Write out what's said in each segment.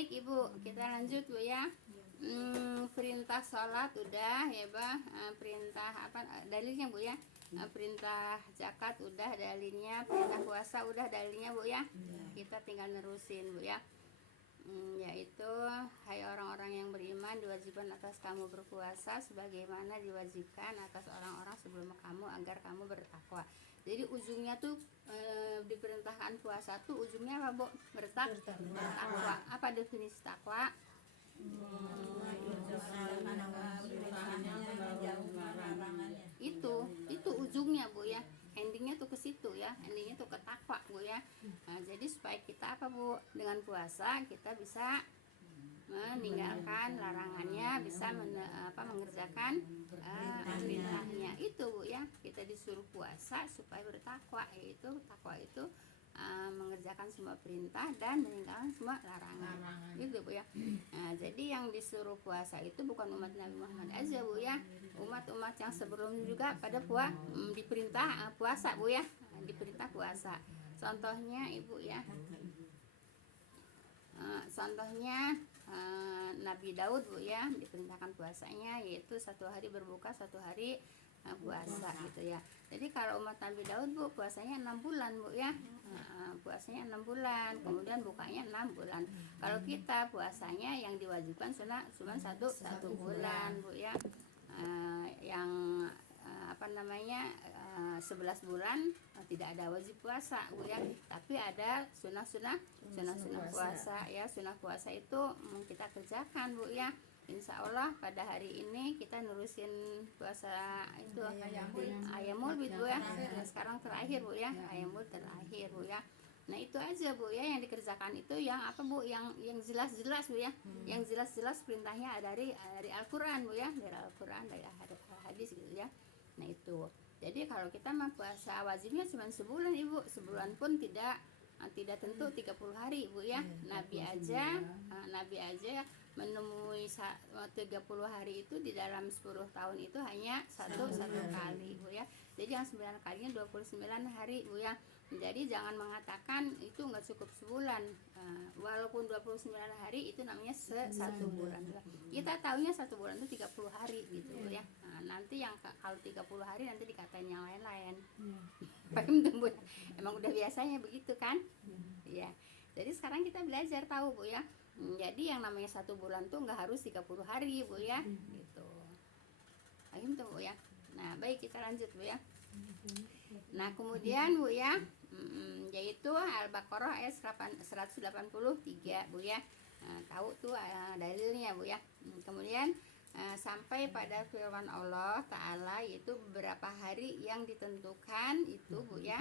baik Ibu, kita lanjut Bu ya. Perintah sholat udah ya Bah. Perintah apa dalilnya Bu ya? Perintah zakat udah dalilnya, perintah puasa udah dalilnya Bu ya. Kita tinggal nerusin Bu ya. Yaitu hai orang-orang yang beriman, diwajibkan atas kamu berpuasa sebagaimana diwajibkan atas orang-orang sebelum kamu agar kamu bertakwa. Jadi ujungnya tuh diperintahkan puasa tuh ujungnya apa Bu? Bertakwa. Apa definisi takwa? Itu ujungnya Bu ya, endingnya tuh ke situ ya, endingnya tuh ke takwa Bu ya. Nah, jadi supaya kita apa Bu, dengan puasa kita bisa meninggalkan larangannya, bisa mengerjakan perintahnya itu Bu ya. Kita disuruh puasa supaya bertakwa, yaitu takwa itu mengerjakan semua perintah dan meninggalkan semua larangan. Gitu Bu ya. Nah, jadi yang disuruh puasa itu bukan umat Nabi Muhammad aja Bu ya. Umat-umat yang sebelum juga pada diperintah puasa Bu ya. Diperintah puasa. Contohnya Ibu ya. Contohnya Nabi Daud Bu ya, diperintahkan puasanya yaitu satu hari berbuka, satu hari puasa gitu ya. Jadi kalau umat Nabi Daud Bu puasanya 6 bulan Bu ya. Puasanya 6 bulan, kemudian bukanya 6 bulan. Kalau kita puasanya yang diwajibkan cuma satu bulan Bu ya. Yang apa namanya 11 bulan tidak ada wajib puasa Bu ya, tapi ada sunnah puasa ya. Sunnah puasa itu kita kerjakan Bu ya. Insya Allah pada hari ini kita nurusin puasa itu ayamul Bu ya. Sekarang terakhir Bu ya, ayamul terakhir Bu ya. Nah itu aja Bu ya yang dikerjakan itu yang apa Bu, yang jelas-jelas Bu ya. Yang jelas-jelas perintahnya dari Al-Qur'an Bu ya, dari Al-Qur'an, dari hadis gitu ya. Nah itu. Jadi kalau kita mah puasa wajibnya cuma sebulan Ibu, sebulan pun tidak tentu 30 hari Bu ya. Nabi aja menemui 30 hari itu di dalam 10 tahun itu hanya satu kali Bu ya. Jadi yang 9 kalinya 29 hari Bu ya. Jadi jangan mengatakan itu nggak cukup sebulan. Walaupun 29 hari itu namanya satu bulan. Kita tahunya satu bulan itu 30 hari gitu Bu ya. Nanti yang kalau 30 hari nanti dikatain yang lain-lain. Emang udah biasanya begitu kan? Ya. Jadi sekarang kita belajar tahu Bu ya. Jadi yang namanya satu bulan tuh nggak harus 30 hari Bu ya. Gitu. Paham tuh Bu ya. Nah baik, kita lanjut Bu ya. Nah kemudian Bu ya, yaitu Al-Baqarah ayat 183 Bu ya. Tahu tuh dalilnya Bu ya. Kemudian sampai pada firman Allah Ta'ala, yaitu beberapa hari yang ditentukan itu Bu ya,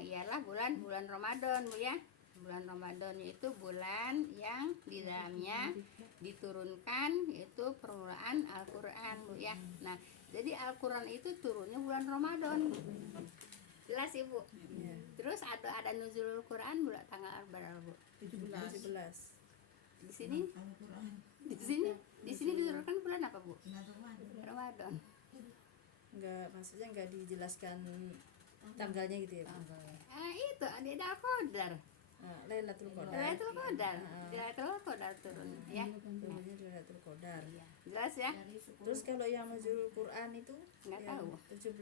ialah bulan Ramadan Bu ya. Bulan Ramadan yaitu bulan yang di dalamnya diturunkan yaitu permulaan Al-Qur'an Bu ya. Nah jadi Al-Qur'an itu turunnya bulan Ramadan, jelas Ibu. Terus ada nuzulul Quran bulan tanggal berapa Bu? 17. Di sini diturunkan bulan apa Bu? Ramadan. Maksudnya enggak dijelaskan tanggalnya gitu ya. Itu ada Al-Qadar. Lailatul Qadar. Lailatul Qadar turun ya. Turunnya Lailatul Qadar. Jelas ya? Terus kalau yang nuzulul Quran itu Nggak yang tahu. 17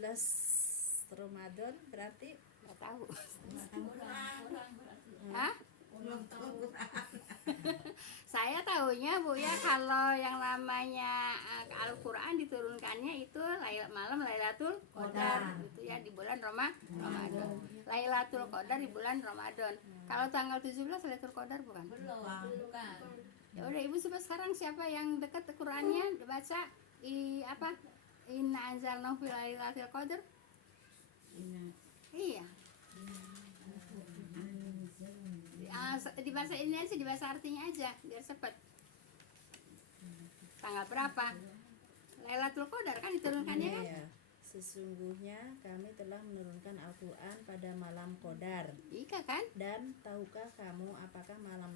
Ramadan berarti Nggak tahu. Hah? Saya tahunya Bu ya, kalau yang namanya Al-Qur'an diturunkannya itu malam Lailatul Qadar itu ya, di bulan Ramadan. Lailatul Qadar di bulan Ramadan. Kalau tanggal 17 Lailatul Qadar bukan? Belum. Ya udah Ibu, coba sekarang siapa yang dekat Qur'annya baca apa? Inna anzalnahu fi Lailatul Qadar. Iya. Di bahasa ini aja, di bahasa artinya aja biar cepet. Tanggal berapa? Lailatul Qadar kan diturunkannya kan? Iya. Sesungguhnya kami telah menurunkan Al-Quran pada malam Qadar. Iya kan? Dan tahukah kamu apakah malam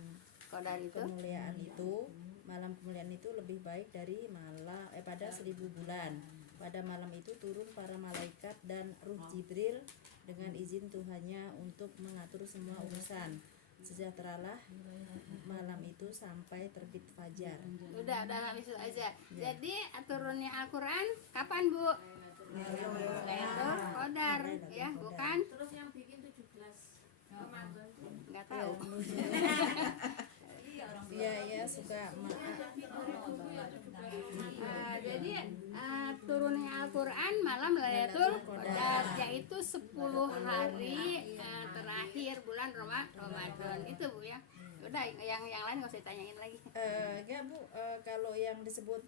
Qadar itu kemuliaan itu, malam kemuliaan itu lebih baik dari pada 1000 bulan. Pada malam itu turun para malaikat dan Ruh Jibril dengan izin Tuhannya untuk mengatur semua urusan. Sejahteralah malam itu itu sampai terbit fajar. Udah habis itu aja. Jadi turunnya Al-Quran kapan Bu? Lailatul Qadar ya, bukan? Terus yang bikin 17 Ramadan tuh Nggak tahu. Iya suka Jadi turunnya Al-Quran malam Lailatul Qadar, yaitu 10 hari terakhir bulan Ramadan gitu Bu ya. Udah yang lain nggak usah ditanyain lagi. enggak Bu, kalau yang disebut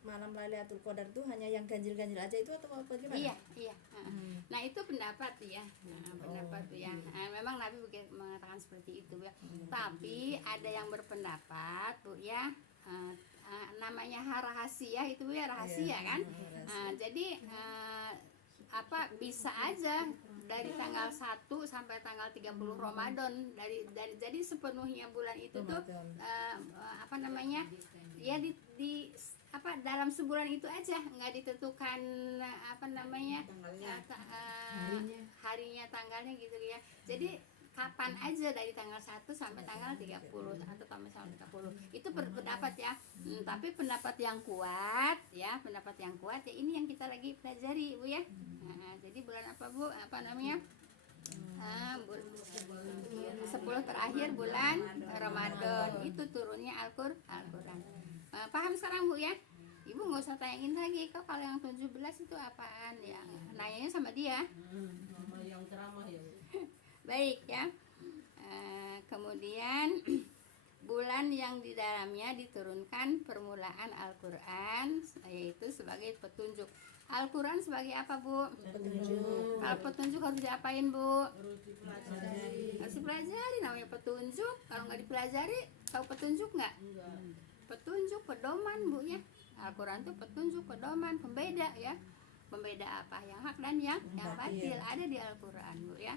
malam Lailatul Qadar itu hanya yang ganjil-ganjil aja itu atau apa gimana? Iya. Nah itu pendapat ya, pendapat tuh ya. Memang Nabi mengatakan seperti itu ya. Tapi ada yang berpendapat Bu ya, namanya rahasia itu ya, rahasia kan. Jadi bisa aja dari tanggal 1 sampai tanggal 30 Ramadan, dari jadi sepenuhnya bulan itu tuh ya di dalam sebulan itu aja, nggak ditentukan harinya, tanggalnya gitu ya. Jadi kapan aja dari tanggal 1 sampai tanggal 30 atau sampai 30 itu pendapat ya. Tapi pendapat yang kuat ya ini yang kita lagi pelajari Bu ya. Jadi bulan apa Bu? 10 terakhir bulan Ramadan itu turunnya Al-Quran. Paham sekarang Bu ya? Ibu nggak usah tanyain lagi kok kalau yang 17 itu apaan ya, nanyanya sama dia. sama yang ceramah ya. Baik ya. Kemudian bulan yang di dalamnya diturunkan permulaan Al-Quran, yaitu sebagai petunjuk. Al-Quran sebagai apa Bu? Petunjuk. Kalau petunjuk harus diapain Bu? Harus dipelajari. Harus dipelajari, namanya petunjuk. Kalau nggak dipelajari, tahu petunjuk nggak? Enggak. Petunjuk, pedoman Bu ya. Al-Quran itu petunjuk, pedoman, pembeda ya. Pembeda apa yang hak dan yang batil ada di Al-Quran Bu ya.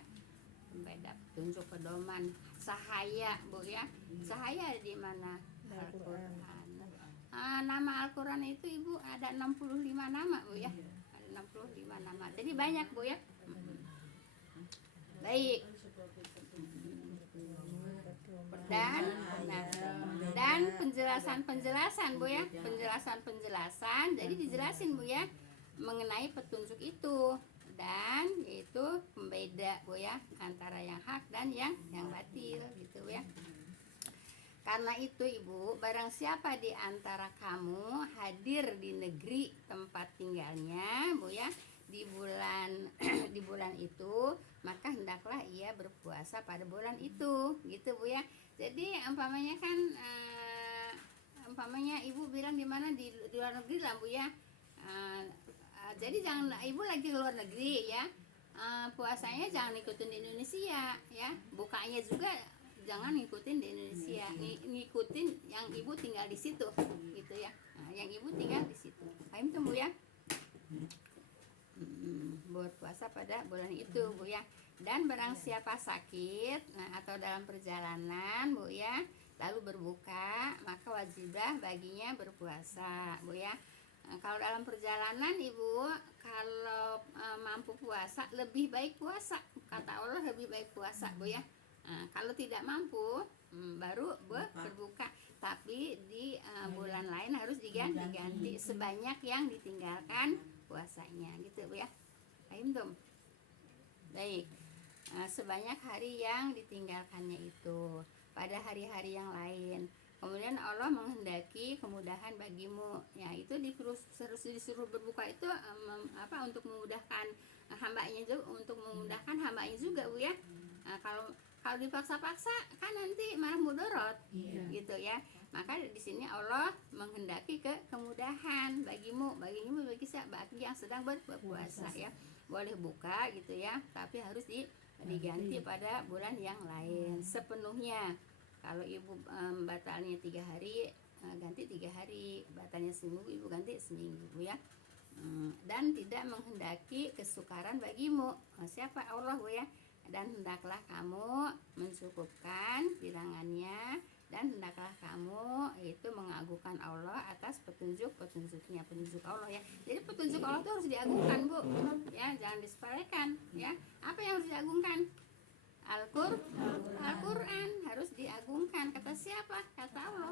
Pembeda, petunjuk, pedoman, sahaya Bu ya. Sahaya ada di mana? Al-Quran. Nama Al-Quran itu Ibu ada 65 nama Bu ya. Ada 65 nama. Jadi banyak Bu ya. Baik. Dan penjelasan Bu ya. Penjelasan. Jadi dijelasin Bu ya mengenai petunjuk itu, dan yaitu pembeda Bu ya antara yang hak dan yang batil gitu ya. Karena itu Ibu, barang siapa di antara kamu hadir di negeri tempat tinggalnya Bu ya di bulan itu, maka hendaklah ia berpuasa pada bulan itu gitu Bu ya. Jadi umpamanya kan Ibu bilang di mana di luar negeri lah Bu ya. Jadi jangan Ibu lagi ke luar negeri ya, puasanya jangan ikutin di Indonesia ya, bukanya juga jangan ngikutin di Indonesia, ngikutin yang Ibu tinggal di situ gitu ya. Yang Ibu tinggal di situ. Paham tuh Bu ya? Berpuasa pada bulan itu Bu ya. Dan barang siapa sakit atau dalam perjalanan Bu ya, lalu berbuka, maka wajiblah baginya berpuasa Bu ya. Kalau dalam perjalanan Ibu, kalau mampu puasa, lebih baik puasa. Kata Allah lebih baik puasa Bu ya. Kalau tidak mampu baru berbuka. Tapi di bulan lain harus diganti sebanyak yang ditinggalkan puasanya gitu Bu ya. Paham tuh? Baik. Sebanyak hari yang ditinggalkannya itu pada hari-hari yang lain. Kemudian Allah menghendaki kemudahan bagimu, ya itu disuruh berbuka itu untuk memudahkan hambanya juga, juga Bu ya. Kalau dipaksa-paksa kan nanti malah mudorot gitu ya. Maka di sini Allah menghendaki kemudahan bagimu bagi yang sedang berpuasa ya, boleh buka gitu ya, tapi harus diganti pada bulan yang lain sepenuhnya. Kalau Ibu batalnya 3 hari, ganti 3 hari, batalnya seminggu, Ibu ganti seminggu ya. Dan tidak menghendaki kesukaran bagimu. Siapa? Allah Bu ya. Dan hendaklah kamu mencukupkan bilangannya, dan hendaklah kamu itu mengagungkan Allah atas petunjuk Allah ya. Jadi petunjuk Allah itu harus diagungkan Bu ya, jangan disepelekan ya. Apa yang harus diagungkan? Al-Quran harus diagungkan. Kata siapa? Kata Allah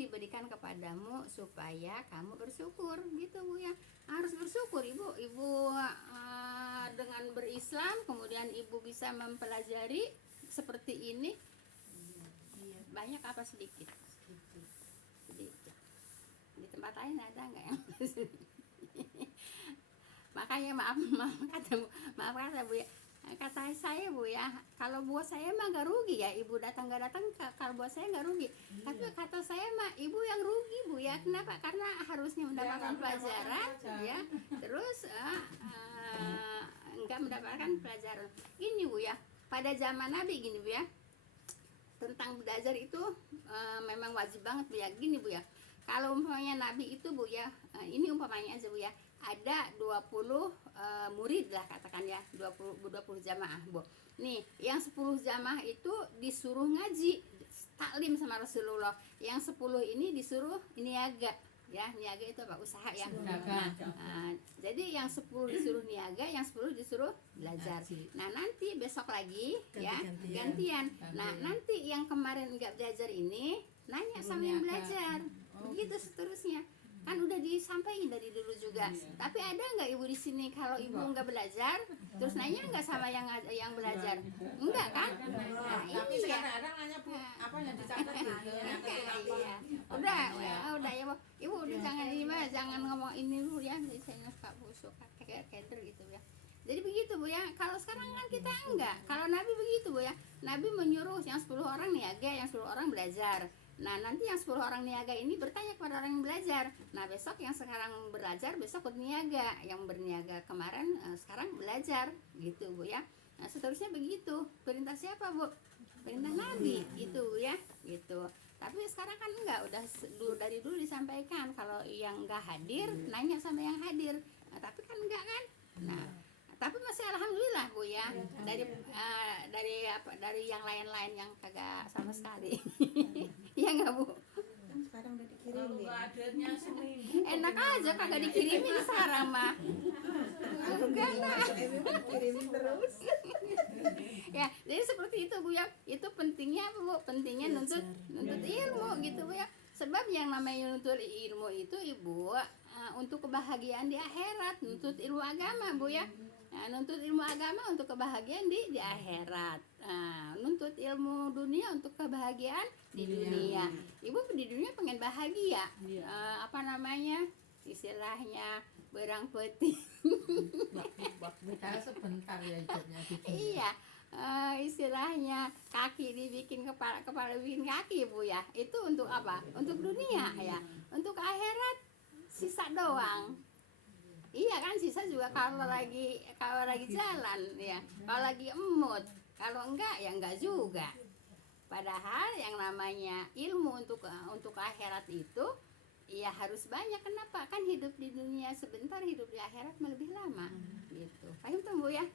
diberikan kepadamu supaya kamu bersyukur gitu Bu ya. Harus bersyukur Ibu. Ibu dengan berislam kemudian Ibu bisa mempelajari seperti ini, banyak apa sedikit? Sedikit. Di tempat lain ada nggak yang makanya maaf kata Bu ya, kata saya Bu ya, kalau buat saya mah nggak rugi ya Ibu datang nggak datang, kalau buat saya nggak rugi. Tapi kata saya mah Ibu yang rugi Bu ya. Kenapa? Karena harusnya mendapatkan pelajaran ya, terus nggak mendapatkan pelajaran. Ini Bu ya, pada zaman Nabi gini Bu ya, tentang belajar itu memang wajib banget Bu ya. Gini Bu ya, kalau umpamanya Nabi itu Bu ya, ini umpamanya aja Bu ya, ada 20 murid lah katakan ya, 20 jamaah Bu. Nih, yang 10 jamaah itu disuruh ngaji, taklim sama Rasulullah. Yang 10 ini disuruh niaga. Ya, niaga itu apa? Usaha ya. Jadi yang 10 disuruh niaga, yang 10 disuruh belajar. Nah, nanti besok lagi ya gantian. Nah, nanti yang kemarin nggak belajar ini nanya sama yang belajar. Begitu seterusnya. Kan udah disampaikan dari dulu juga. Tapi ada nggak Ibu di sini kalau Ibu nggak belajar terus nanya nggak sama yang belajar? Enggak kan? Nah, Tapi ini ya. kadang-kadang nanya Bu, apa yang dicatat gitu. Iya. Udah ya Bu. Ibu udah jangan ini mah, jangan ngomong ini dulu ya. Saya suka kayak gitu ya. Jadi begitu Bu ya. Kalau sekarang kan kita enggak. Kalau Nabi begitu Bu ya. Nabi menyuruh yang 10 orang niaga, yang 10 orang belajar. Nah, nanti yang 10 orang niaga ini bertanya kepada orang yang belajar. Nah, besok yang sekarang belajar, besok berniaga. Yang berniaga kemarin, sekarang belajar. Gitu Bu ya. Nah, seterusnya begitu. Perintah siapa Bu? Perintah Nabi gitu ya. Gitu. Tapi sekarang kan enggak, udah dari dulu disampaikan kalau yang enggak hadir nanya sama yang hadir. Nah, tapi kan enggak kan? Nah, tapi masih alhamdulillah Bu ya, dari yang lain-lain yang kagak sama sekali. Iya enggak Bu? Kan sekarang udah Kalau dikirimin. nggak hadirnya seminggu. Enak aja kagak dikirimin sekarang mah. Enggak lah. Dikirimin terus. Ya, jadi seperti itu Bu ya. Itu pentingnya apa Bu? Pentingnya nuntut ilmu gitu Bu ya. Sebab yang namanya nuntut ilmu itu Ibu untuk kebahagiaan di akhirat, nuntut ilmu agama Bu ya. Nah, nuntut ilmu agama untuk kebahagiaan di akhirat. Nah, nuntut ilmu dunia untuk kebahagiaan di dunia. Ibu di dunia pengen bahagia. Apa namanya? Istilahnya berang putih. Kita sebentar ya hidupnya gitu. Iya. Istilahnya kaki dibikin kepala bikin kaki Bu ya. Itu untuk apa? Untuk dunia ya. Untuk akhirat sisa doang. Iya kan, sisa juga kalau lagi jalan ya. Kalau lagi emut, kalau enggak ya enggak juga. Padahal yang namanya ilmu untuk akhirat itu ya harus banyak. Kenapa? Kan hidup di dunia sebentar, hidup di akhirat lebih lama. Gitu. Paham tuh Bu ya?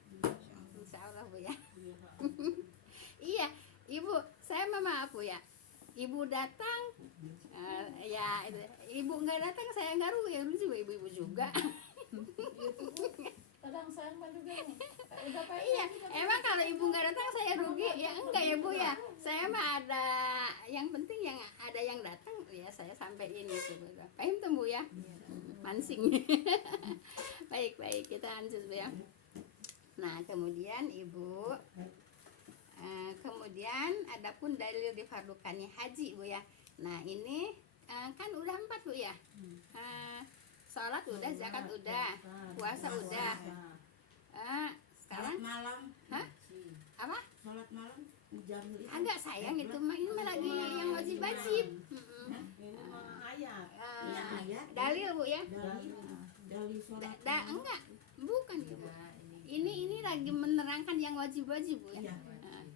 Insyaallah Bu ya. Iya, Ibu, saya maaf Bu ya. Ibu datang, ya Ibu nggak datang saya nggak rugi, yang rugi juga ibu-ibu juga. Kadang saya juga nih. Udah Iya, emang kalau Ibu nggak datang saya rugi, ya enggak ya Bu ya. Saya mah ada, yang penting yang ada yang datang ya saya sampein gitu Bu. Paham tuh Bu ya? Mancing. Baik, kita lanjut Bu ya. Nah, kemudian Ibu, kemudian adapun dalil difardukannya haji Bu ya. Nah, ini kan udah 4 Bu ya. Sholat udah, zakat udah, puasa udah. Sekarang malam. Hah? Apa? Sholat malam jam itu. Agak sayang itu mah, ini mah lagi yang wajib-wajib. Ini mah ayat. Dalil Bu ya. Dari sholat. Enggak, bukan Ibu. Ini lagi menerangkan yang wajib-wajib Bu ya. Iya.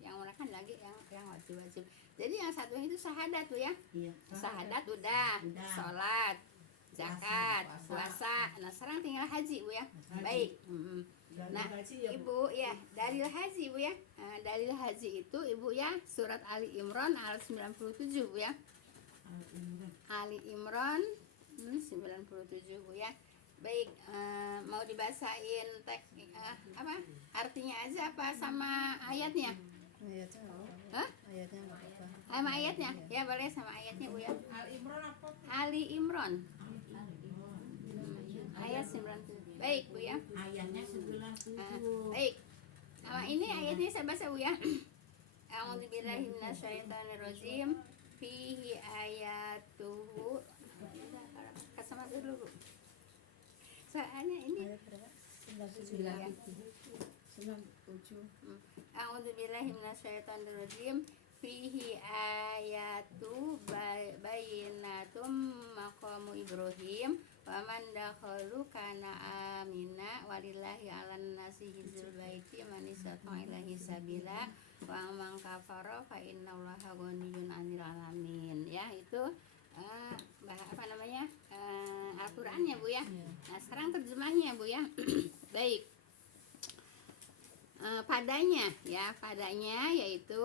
Yang menerangkan lagi yang wajib-wajib. Jadi yang satu itu syahadat Bu ya. Iya. Syahadat udah, sholat, zakat, puasa. Nah, sekarang tinggal haji Bu ya. Baik. Nah, Ibu ya, dalil haji Bu ya. Dalil haji itu Ibu ya, surat Ali Imran ayat 97 Bu ya. Ali Imran 97 Bu ya. Baik, mau dibacain teks apa? Artinya aja apa sama ayatnya? Ayatnya nggak apa-apa. Hah? Ayatnya nggak apa-apa. Sama ayatnya? Ya boleh sama ayatnya Bu ya. Al Imran apa? Ali Imran ayat 97. Baik Bu ya. Ayatnya 97. Baik. Ini ayatnya saya baca Bu ya. A'udzubillahi minasyaitonirrajim. Fihi ayatuhu. Sama dulu. Soalnya ini Ayat berapa? 97. A'udzubillahi minasyaitonirrajim. Fihi ayatu bayyinatum maqamu Ibrahim wa man dakhalu kana amina walillahi 'alan nasi hijjul baiti man istata'a ilaihi sabila wa man kafara fa innallaha ghaniyyun 'anil 'alamin. Ya, itu apa namanya? Al-Qur'annya Bu ya. Nah, sekarang terjemahnya Bu ya. Baik. Padanya yaitu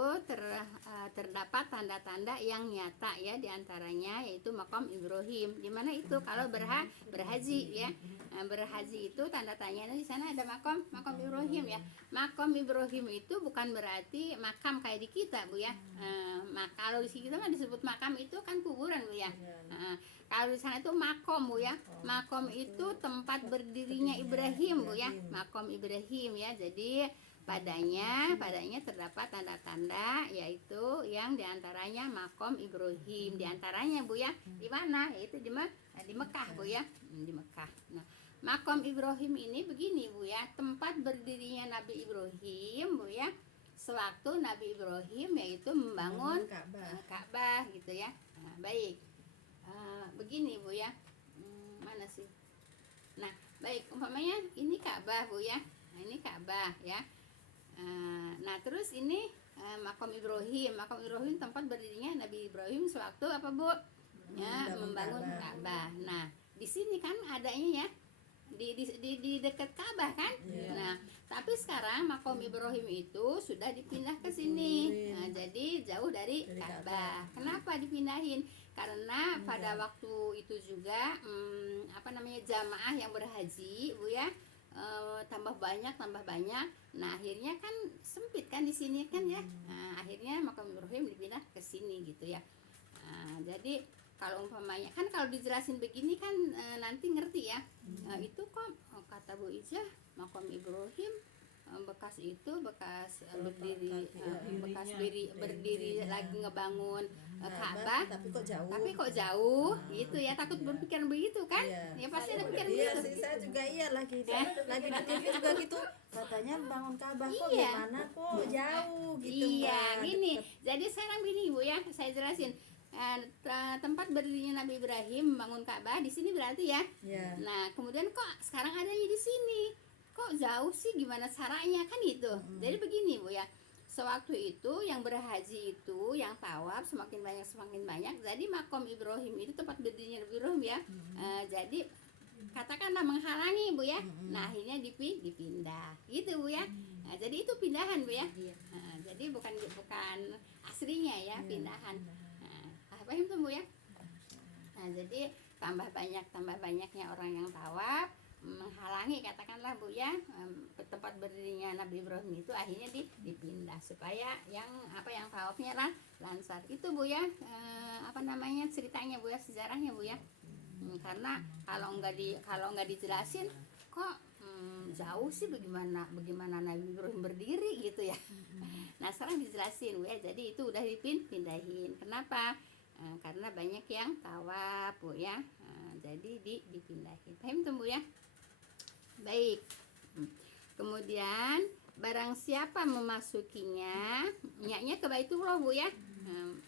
terdapat tanda-tanda yang nyata ya, diantaranya yaitu makam Ibrahim. Di mana itu kalau berhaji ya. Berhaji itu tanda tanyanya di sana ada makam Ibrahim ya. Makam Ibrahim itu bukan berarti makam kayak di kita Bu ya. Kalau di kita mah disebut makam itu kan kuburan Bu ya. Kalau di sana itu makom Bu ya. Makom itu tempat berdirinya Ibrahim Bu ya. Makom Ibrahim ya. Jadi padanya terdapat tanda-tanda yaitu yang diantaranya makom Ibrahim, diantaranya Bu ya. Di mana? Yaitu di Mekah Bu ya. Di Mekah. Nah, makom Ibrahim ini begini Bu ya, tempat berdirinya Nabi Ibrahim Bu ya. Sewaktu Nabi Ibrahim yaitu membangun Ka'bah gitu ya. Nah, baik. Begini Bu ya. Mana sih? Nah, baik, umpamanya ini Ka'bah Bu ya. Nah, ini Ka'bah ya. Nah, terus ini makom Ibrahim. Makom Ibrahim tempat berdirinya Nabi Ibrahim sewaktu apa Bu? Ya, membangun Ka'bah. Nah, di sini kan adanya ya di dekat Ka'bah kan? Nah, tapi sekarang makom Ibrahim itu sudah dipindah ke sini. Nah, jadi jauh dari Ka'bah. Kenapa dipindahin? Karena pada waktu itu juga jamaah yang berhaji Bu ya, tambah banyak. Nah, akhirnya kan sempit kan di sini kan ya. Nah, akhirnya makam Ibrahim dipindah ke sini gitu ya. Nah, jadi kalau umpamanya kan kalau dijelasin begini kan nanti ngerti ya. Itu kok kata Bu Ijah makam Ibrahim bekas berdiri lagi ngebangun Ka'bah, tapi kok jauh gitu ya, takut berpikiran begitu kan? Ya pasti ada pikiran Iya begitu. sih, saya juga lagi di TV juga gitu, katanya bangun Ka'bah kok gimana kok jauh gitu. Iya, gini. Jadi sekarang gini Bu ya, saya jelasin. Tempat berdirinya Nabi Ibrahim membangun Ka'bah di sini berarti ya. Nah, kemudian kok sekarang adanya di sini? Kok jauh sih, gimana caranya kan gitu. Jadi begini Bu ya. Sewaktu itu yang berhaji itu, yang tawaf semakin banyak. Jadi makom Ibrahim itu tempat berdirinya Nabi Ibrahim ya. Jadi katakanlah menghalangi Bu ya. Nah, akhirnya dipindah. Gitu Bu ya. Nah, jadi itu pindahan Bu ya. Jadi bukan aslinya ya, pindahan. Paham tuh Bu ya? Nah, jadi tambah banyaknya orang yang tawaf menghalangi katakanlah Bu ya, tempat berdirinya Nabi Ibrahim itu akhirnya dipindah supaya yang tawafnya lancar. Itu Bu ya, ceritanya Bu ya, sejarahnya Bu ya. Karena kalau nggak dijelasin kok jauh sih, bagaimana Nabi Ibrahim berdiri gitu ya. Nah, sekarang dijelasin Bu ya. Jadi itu udah dipindahin. Kenapa? Karena banyak yang tawaf Bu ya. Jadi dipindahin. Paham tuh Bu ya? Baik. Kemudian barang siapa memasukinya, nyaknya ke Baitullah Bu ya.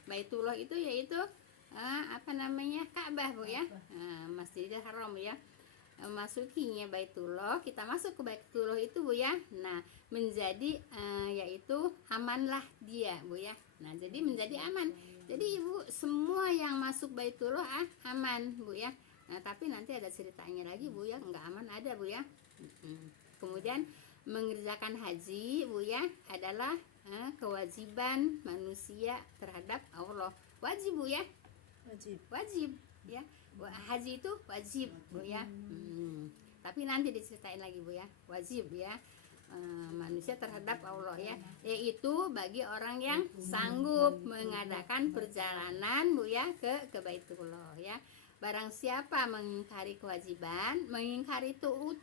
Baitullah itu yaitu Ka'bah Bu ya. Masjidil Haram ya. Masukinya Baitullah, kita masuk ke Baitullah itu Bu ya. Nah, menjadi yaitu amanlah dia Bu ya. Nah, jadi menjadi aman. Jadi Ibu semua yang masuk Baitullah aman Bu ya. Nah, tapi nanti ada ceritanya lagi Bu ya, enggak aman ada Bu ya. Kemudian mengerjakan haji Bu ya adalah kewajiban manusia terhadap Allah. Wajib Bu ya. Wajib ya. Haji itu wajib Bu ya. Tapi nanti diceritain lagi Bu ya. Wajib ya. manusia terhadap Allah ya, yaitu bagi orang yang sanggup mengadakan perjalanan Bu ya ke Baitullah ya. Barang siapa mengingkari kewajiban, mengingkari itu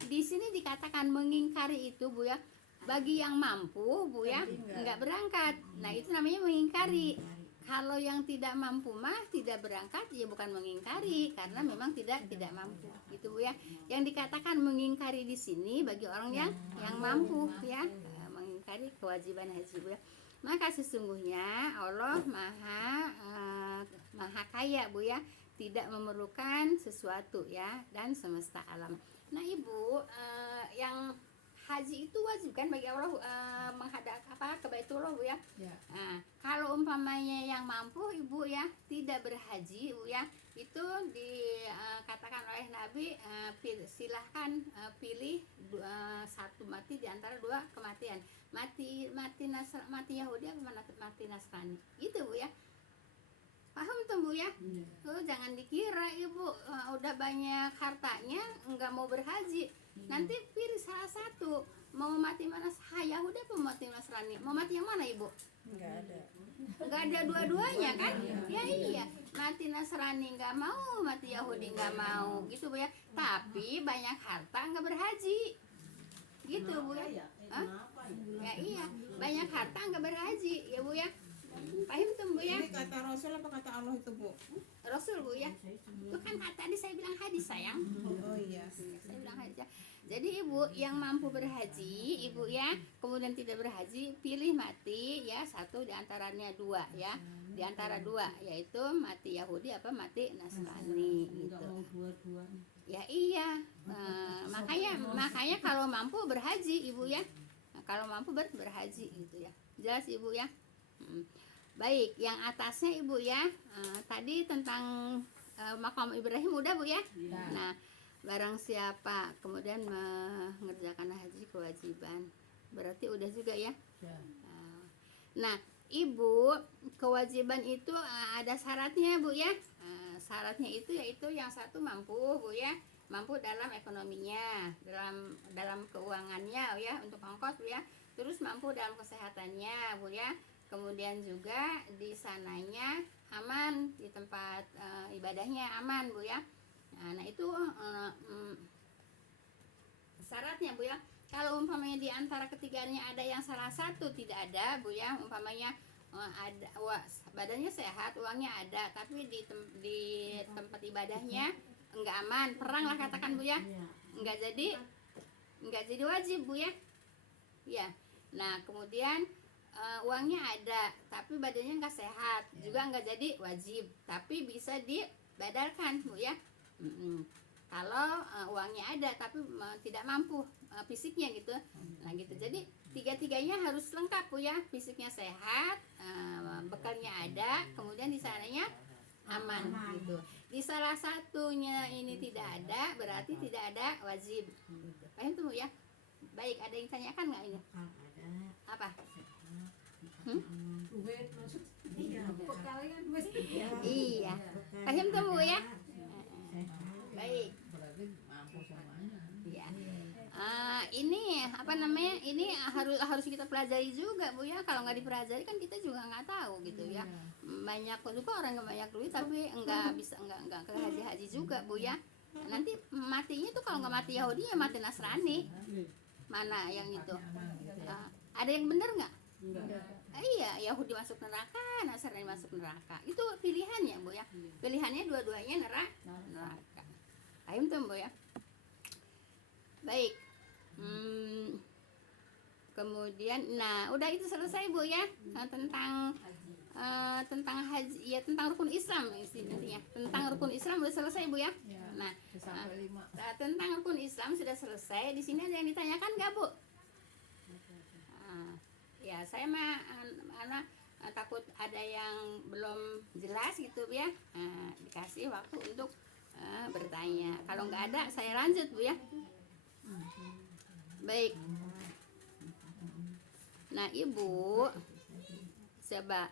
di sini dikatakan mengingkari itu Bu ya, bagi yang mampu Bu ya enggak berangkat. Nah, itu namanya mengingkari. Kalau yang tidak mampu mah tidak berangkat ya bukan mengingkari, karena memang tidak mampu gitu Bu ya. Yang dikatakan mengingkari di sini bagi orang yang mampu ya, mengingkari kewajiban haji Bu ya. Maka sesungguhnya Allah maha kaya Bu ya, tidak memerlukan sesuatu ya, dan semesta alam. Nah Ibu, yang haji itu wajib kan bagi Allah, menghadap ke Baitullah Bu ya. Nah, kalau umpamanya yang mampu Ibu ya tidak berhaji Bu ya, itu dikatakan oleh Nabi, silahkan pilih satu mati di antara dua kematian, mati Yahudi apa mati Nasrani, itu Bu ya. Paham tuh Bu ya? Jangan dikira Ibu udah banyak hartanya nggak mau berhaji. Nanti pilih salah satu, mau mati mana, Yahudi apa mati Nasrani? Mau mati yang mana Ibu? Nggak ada dua-duanya kan? Ya iya, mati Nasrani nggak mau, mati Yahudi nggak mau, gitu Bu ya. Tapi banyak harta nggak berhaji, gitu Bu ya. Ya iya, banyak harta nggak berhaji ya Bu ya. Paham tuh Bu ya? Ini kata Rasul apa kata Allah itu Bu? Rasul Bu ya. Itu kan tadi saya bilang hadis sayang. Oh iya. Saya bilang hadis ya. Jadi Ibu yang mampu berhaji Ibu ya, kemudian tidak berhaji, pilih mati ya satu di antaranya dua ya. Di antara dua, yaitu mati Yahudi apa mati Nasrani gitu. Ya iya. Makanya kalau mampu berhaji Ibu ya. Nah, kalau mampu berhaji gitu ya. Jelas Ibu ya. Baik, yang atasnya Ibu ya, tadi tentang makam Ibrahim udah Bu ya. Nah, barang siapa kemudian mengerjakan haji kewajiban, berarti udah juga ya. Nah, Ibu, kewajiban itu ada syaratnya Bu ya. Syaratnya itu yaitu yang satu mampu Bu ya, mampu dalam ekonominya, dalam keuangannya ya, untuk ongkos Bu ya. Terus mampu dalam kesehatannya Bu ya. Kemudian juga di sananya aman, di tempat ibadahnya aman Bu ya. Nah itu syaratnya Bu ya. Kalau umpamanya di antara ketiganya ada yang salah satu tidak ada Bu ya, umpamanya badannya sehat, uangnya ada, tapi di tempat ibadahnya enggak aman, perang lah katakan Bu ya, enggak jadi wajib Bu ya. Ya. Nah kemudian uangnya ada tapi badannya nggak sehat, juga nggak jadi wajib, tapi bisa dibadalkan Bu ya. Kalau uangnya ada tapi tidak mampu fisiknya gitu. Nah gitu, jadi tiga-tiganya harus lengkap Bu ya, fisiknya sehat, bekalnya ada, kemudian di sananya aman gitu. Di salah satunya ini tidak ada, berarti tidak ada wajib gitu. Paham tuh Bu ya? Baik, ada yang tanyakan nggak ini? Apa? Iya, paham tuh Bu ya? Baik. Ya. Ini apa namanya? Ini harus kita pelajari juga Bu ya. Kalau nggak dipelajari kan kita juga nggak tahu gitu ya. Banyak juga orang yang banyak duit tapi nggak ke haji juga Bu ya. Nanti matinya tuh kalau nggak mati Yahudi ya mati Nasrani. Mana yang itu? Ada yang benar nggak? Iya, Yahudi masuk neraka, Nasrani masuk neraka. Itu pilihannya Bu ya. Pilihannya dua-duanya neraka. Paham tuh Bu ya? Baik. Kemudian, nah udah itu selesai Bu ya. Tentang haji ya, tentang rukun Islam intinya. Tentang rukun Islam udah selesai Bu ya. Nah, tentang rukun Islam sudah selesai. Di sini ada yang ditanyakan nggak Bu? Ya saya mah takut ada yang belum jelas gitu ya, dikasih waktu untuk bertanya. Kalau nggak ada saya lanjut Bu ya. Baik. Nah Ibu, coba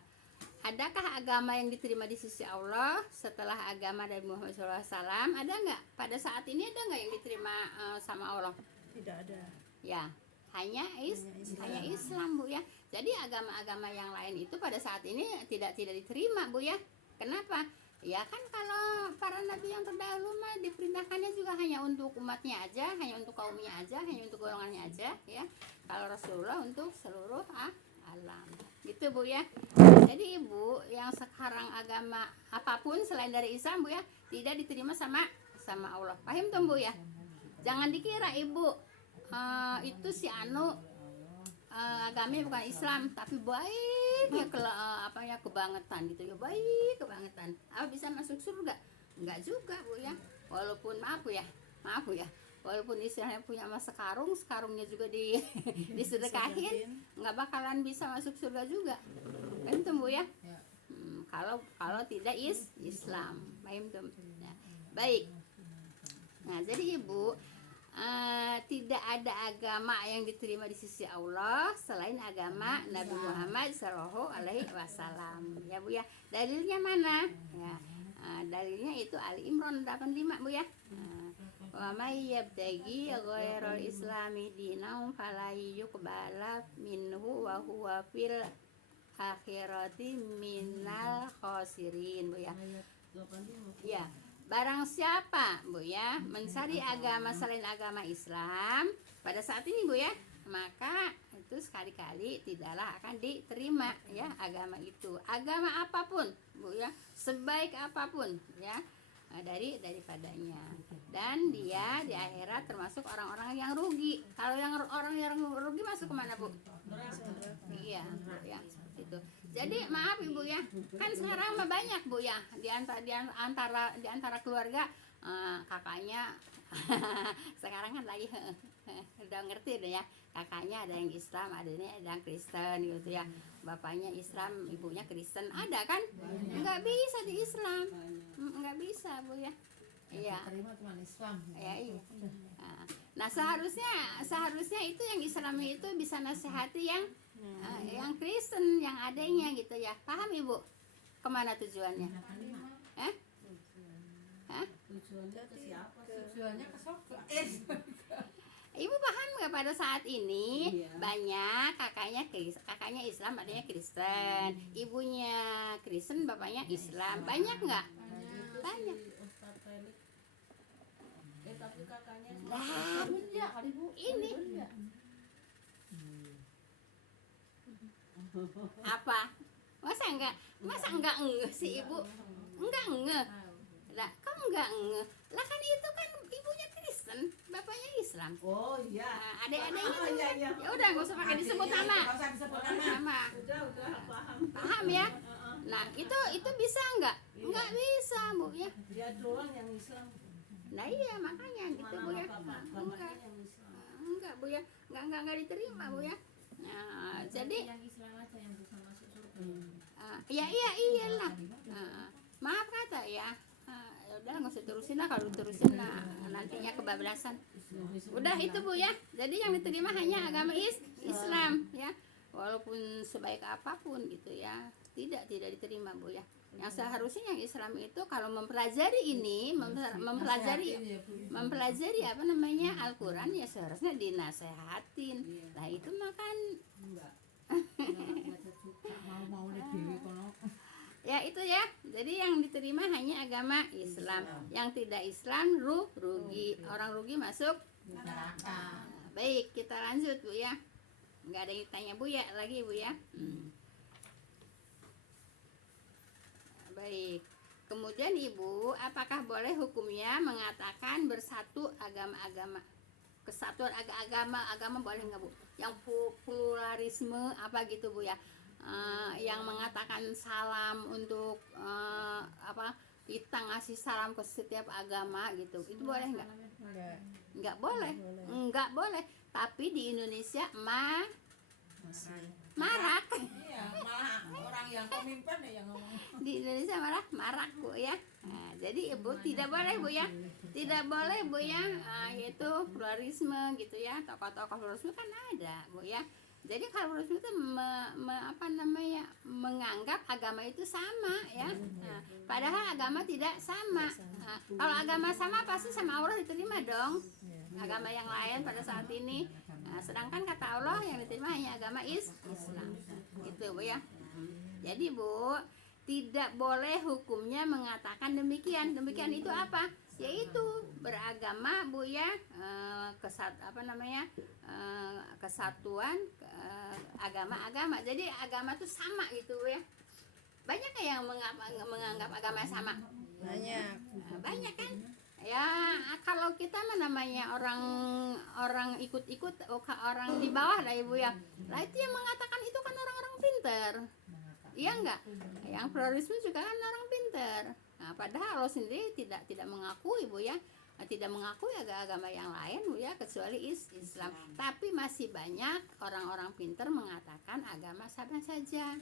adakah agama yang diterima di sisi Allah setelah agama dari Muhammad SAW? Ada nggak? Pada saat ini ada nggak yang diterima sama Allah? tidak ada. Ya, hanya hanya Islam Bu ya. Jadi agama-agama yang lain itu pada saat ini tidak diterima Bu ya. Kenapa? Ya kan kalau para nabi yang terdahulu mah diperintahkannya juga hanya untuk umatnya aja, hanya untuk kaumnya aja, hanya untuk golongannya aja ya. Kalau Rasulullah untuk seluruh alam. Gitu Bu ya. Jadi Ibu yang sekarang agama apapun selain dari Islam Bu ya, tidak diterima sama Allah. Paham tuh Bu ya? Jangan dikira Ibu itu si agamanya bukan Islam tapi baik ya kebangetan gitu ya, baik kebangetan. Apa bisa masuk surga? Enggak juga Bu ya. Walaupun maaf ya walaupun istilahnya punya mas sekarungnya juga disedekahin, nggak bakalan bisa masuk surga juga. Paham tuh Bu ya? Kalau tidak Islam. Paham tuh? Nah, baik. Nah, jadi Ibu tidak ada agama yang diterima di sisi Allah selain agama Nabi Muhammad Shallallahu Alaihi Wasallam. Ya Bu ya. Dalilnya mana? Ya, dalilnya itu Ali Imran 85 Bu ya. Wa may yabtaghi ghairal islami dinan fala yuqbala minhu wa huwa fil akhirati minal khasirin Bu ya. Ya. Barang siapa Bu ya mencari agama selain agama Islam pada saat ini Bu ya, maka itu sekali-kali tidaklah akan diterima ya agama itu. Agama apapun Bu ya, sebaik apapun ya daripadanya. Dan dia di akhirat termasuk orang-orang yang rugi. Kalau orang yang rugi masuk kemana Bu? Iya Bu ya, itu. Jadi maaf Ibu ya, kan sekarang mah banyak Bu ya di antara keluarga kakaknya sekarang kan lagi udah ngerti deh ya, kakaknya ada yang Islam, ada yang Kristen gitu ya, bapaknya Islam, ibunya Kristen, ada kan? Nggak bisa di Islam, nggak bisa Bu ya. Iya. Terima cuma Islam. Ya, iya. Nah seharusnya itu yang Islam itu bisa nasihati yang Kristen yang adanya gitu ya. Paham Ibu? Kemana tujuannya? Tujuannya ke siapa? Tujuannya ke surga. Ibu paham nggak pada saat ini banyak kakaknya Islam, adanya Kristen, ibunya Kristen, bapaknya Islam, banyak nggak? Banyak. Tapi kakaknya Ini apa? Masa enggak ngeh sih Ibu? Enggak ngeh. Lah, kok enggak ngeh? Lah kan itu kan ibunya Kristen, bapaknya Islam. Oh iya. Adik-adiknya juga. Iya. Ya udah enggak usah pakai disebut nama. Enggak usah disebut nama. Nama. Udah paham. Paham ya? Nah, itu bisa enggak? Enggak bisa, Bu ya. Dia doang yang Islam. Nah, iya makanya gitu Bu ya. Bapaknya yang Islam. Enggak Bu ya. Enggak diterima Bu ya. Nah, jadi yang Islam aja yang bisa masuk surga. iyalah. Maaf kata ya. Udah nggak usah terusin lah, kalau terusin nantinya kebablasan. Udah itu Bu ya. Jadi yang diterima hanya agama Islam ya. Walaupun sebaik apapun gitu ya, tidak diterima Bu ya. Yang seharusnya yang Islam itu kalau mempelajari ini, mempelajari apa namanya Al-Quran ya seharusnya dinasehatin. Nah itu makan ya itu ya. Jadi yang diterima hanya agama Islam. Yang tidak Islam rugi. Orang rugi masuk neraka. Baik, kita lanjut Bu ya. Nggak ada yang tanya Bu ya lagi Bu ya. Baik. Kemudian Ibu, apakah boleh hukumnya mengatakan bersatu agama-agama? Kesatuan agama boleh nggak Bu? Yang pluralisme apa gitu Bu ya? Yang mengatakan salam untuk kita ngasih salam ke setiap agama gitu, itu boleh nggak? Nggak boleh. Nggak boleh. Tapi di Indonesia marak. Iya, malah orang yang pemimpin yang ngomong. Di Indonesia marak Bu ya. Nah, jadi Ibu tidak boleh Bu ya. Tidak boleh Bu ya. Yaitu pluralisme gitu ya. Tokoh-tokoh pluralisme kan ada Bu ya. Jadi kalau pluralisme itu menganggap agama itu sama ya. Nah, padahal agama tidak sama. Nah, kalau agama sama pasti sama Allah diterima dong. agama yang lain pada saat ini. Nah, sedangkan kata Allah yang diterima hanya agama Islam. Itu Bu ya. Jadi Bu, tidak boleh hukumnya mengatakan demikian. Demikian itu apa? Yaitu beragama Bu ya, kesatuan agama-agama. Jadi agama itu sama gitu Bu ya. Banyak yang menganggap agama sama? Banyak kan? Ya kalau kita namanya orang ikut-ikut, orang di bawah lah Ibu ya. Lah itu yang mengatakan itu kan orang-orang pinter. Iya enggak? Yang pluralisme juga kan orang pinter. Nah, padahal Allah sendiri tidak mengakui Bu ya, tidak mengakui agama yang lain Bu ya, kecuali Islam. Tapi masih banyak orang-orang pinter mengatakan agama sama saja.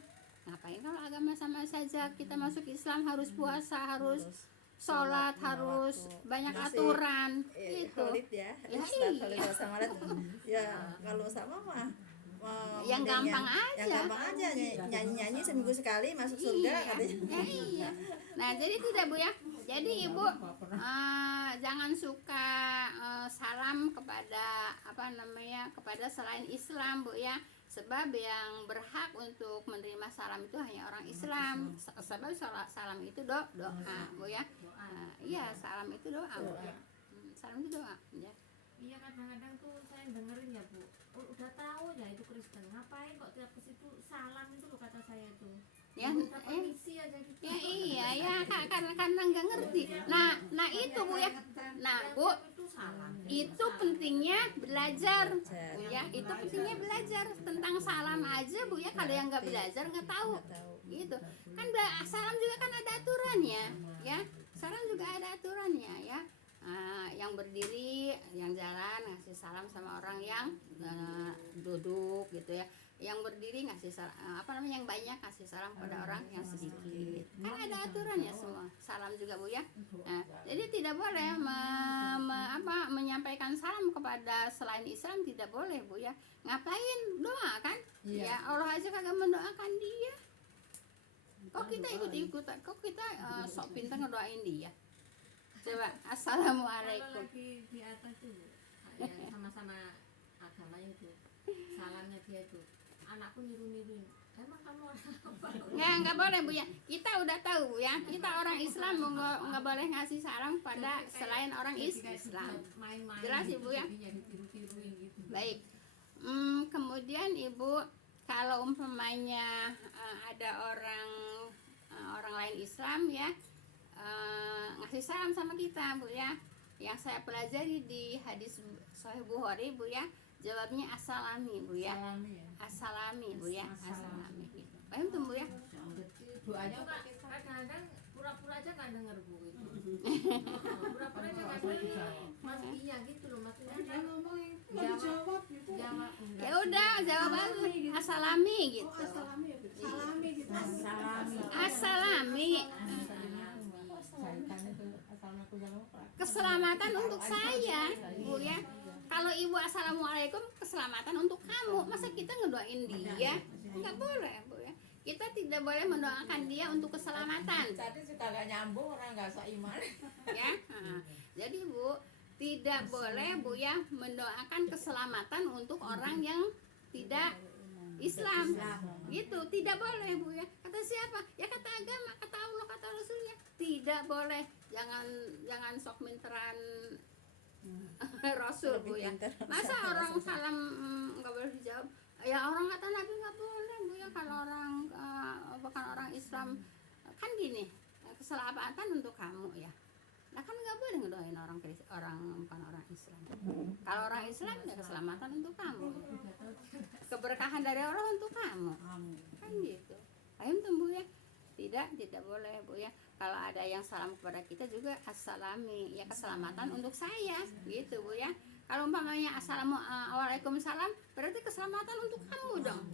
Ngapain kalau agama sama saja? Kita masuk Islam harus puasa, harus sholat, harus banyak aturan gitu. Ya, Ya, kalau sama ya kalau sama mah yang gampang aja. Nyanyi-nyanyi seminggu sekali masuk surga katanya. Ya, iya. Nah jadi tidak Bu ya. Jadi Ibu jangan suka salam kepada kepada selain Islam Bu ya. Sebab yang berhak untuk menerima salam itu hanya orang Islam. Sebab salam itu doa Bu ya. Iya, salam itu doa Bu ya. Salam itu doa ya. Iya, kadang-kadang tuh saya dengerin ya Bu, udah tahu ya itu Kristen, ngapain kok tiap ke situ salam itu loh, kata saya itu. Ya, Minta permisi aja gitu. ya iya ya, karena nggak ngerti. Nah itu Bu ya. Nah Bu, Itu salam. itu pentingnya belajar Bu ya. Itu pentingnya belajar tentang salam aja Bu ya. Kalau yang nggak belajar nggak tahu gitu kan. Salam juga kan ada aturannya ya. Salam juga ada aturannya ya. Yang berdiri, yang jalan ngasih salam sama orang yang duduk gitu ya. Yang berdiri ngasih salam, yang banyak ngasih salam pada orang yang sedikit. Kan ada aturannya semua. Salam juga Bu ya. Nah, jadi tidak boleh menyampaikan salam kepada selain Islam, tidak boleh Bu ya. Ngapain? Doa kan? Ya Allah aja kagak mendoakan dia. Kok kita ikut-ikut? Kok kita sok pintar ngedoain dia? Coba, assalamualaikum. Kalau lagi di atas tuh, ya sama-sama agamanya itu, salamnya dia itu, anakku niru-niruin. Emang kamu orang apa? Ya nggak boleh Bu ya. Kita udah tahu Bu ya. Kita orang Islam nggak boleh ngasih salam pada selain orang Islam. Main-main. Jelas Ibu ya. Jadi ditiru-tiruin gitu. Baik. Kemudian Ibu, kalau umpamanya ada orang lain Islam ya, ngasih salam sama kita Bu ya. Yang saya pelajari di hadis Sahih Bukhari Bu ya, jawabnya assalami Bu ya. Assalami Bu ya. Assalami gitu. Paham tuh Bu ya? Doanya kadang-kadang pura-pura aja nggak denger Bu itu. Pura-pura aja nggak denger. Mas iya gitu loh maksudnya. Dia ngomong itu nggak dijawab gitu. Jawab Ya udah, jawab aja assalami gitu. Salami ya, salami gitu. Assalami. Keselamatan untuk saya Bu ya. Kalau Ibu assalamualaikum, keselamatan untuk kamu. Masa kita ngedoain dia? Nggak boleh Bu ya. Kita tidak boleh mendoakan dia untuk keselamatan Tadi suka gak nyambung, orang gak seiman. ya. Jadi Bu, tidak boleh Bu ya mendoakan keselamatan untuk orang yang tidak Islam gitu, tidak boleh Bu ya. Kata siapa? Ya kata agama, kata Allah, kata Rasulnya. Tidak boleh. Jangan sok minteran Rasul Bu ya. Masa orang salam nggak boleh dijawab? Ya orang kata Nabi nggak boleh Bu ya. Kalau orang bukan orang Islam kan gini, keselamatan untuk kamu ya. Nah kan nggak boleh ngedoain orang bukan orang Islam. Kalau orang Islam ya keselamatan untuk kamu, keberkahan dari Allah untuk kamu, kan gitu. Paham tuh Bu ya? Tidak boleh Bu ya. Kalau ada yang salam kepada kita juga assalami, ya keselamatan untuk saya, gitu Bu ya. Kalau umpamanya assalamualaikum salam, berarti keselamatan untuk kamu dong.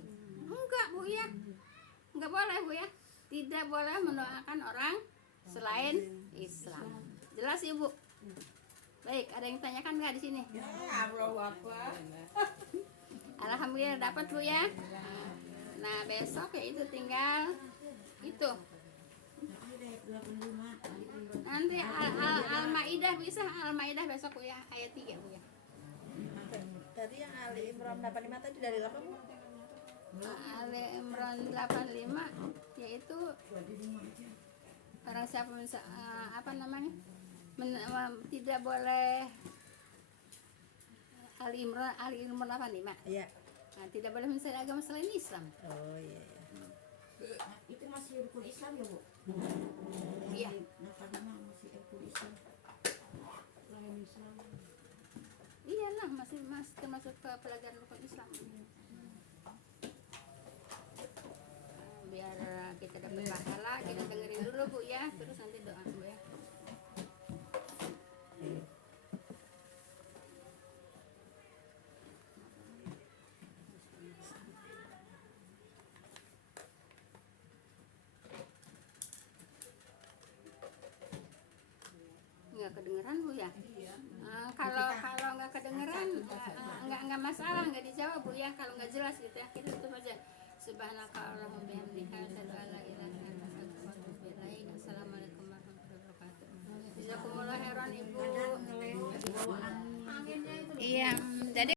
Enggak Bu ya, enggak boleh Bu ya. Tidak boleh mendoakan orang selain Islam. Jelas Ibu? Baik, ada yang tanyakan nggak di sini? Alhamdulillah dapat Bu ya. Nah besok ya itu tinggal itu. Nanti Al-Maidah bisa Al-Maidah besok Bu ya, ayat 3 Bu ya. Tadi yang Ali Imran 85 tadi dari apa Bu? Ali Imran 85 yaitu barang siapa apa namanya tidak boleh Ali Imran 85. Iya. Nah, tidak boleh mencari agama selain Islam. Oh iya iya. Itu masih rukun Islam ya Bu? Iya. Nah karena masih rukun Islam. Lain Islam. Iyalah masih termasuk ke pelajaran rukun Islam. Biar kita dapat pahala, kita dengerin dulu Bu ya, terus nanti doa Bu ya. Nggak kedengeran Bu ya? Kalau nggak kedengeran nggak masalah, nggak dijawab Bu ya, kalau nggak jelas gitu ya kita tutup aja. Subhanaka Allahumma bihamdika asyhadu an la ilaha illa anta astaghfiruka wa atubu ilaik. Assalamualaikum warahmatullahi wabarakatuh. Jazakumullah khairan Ibu.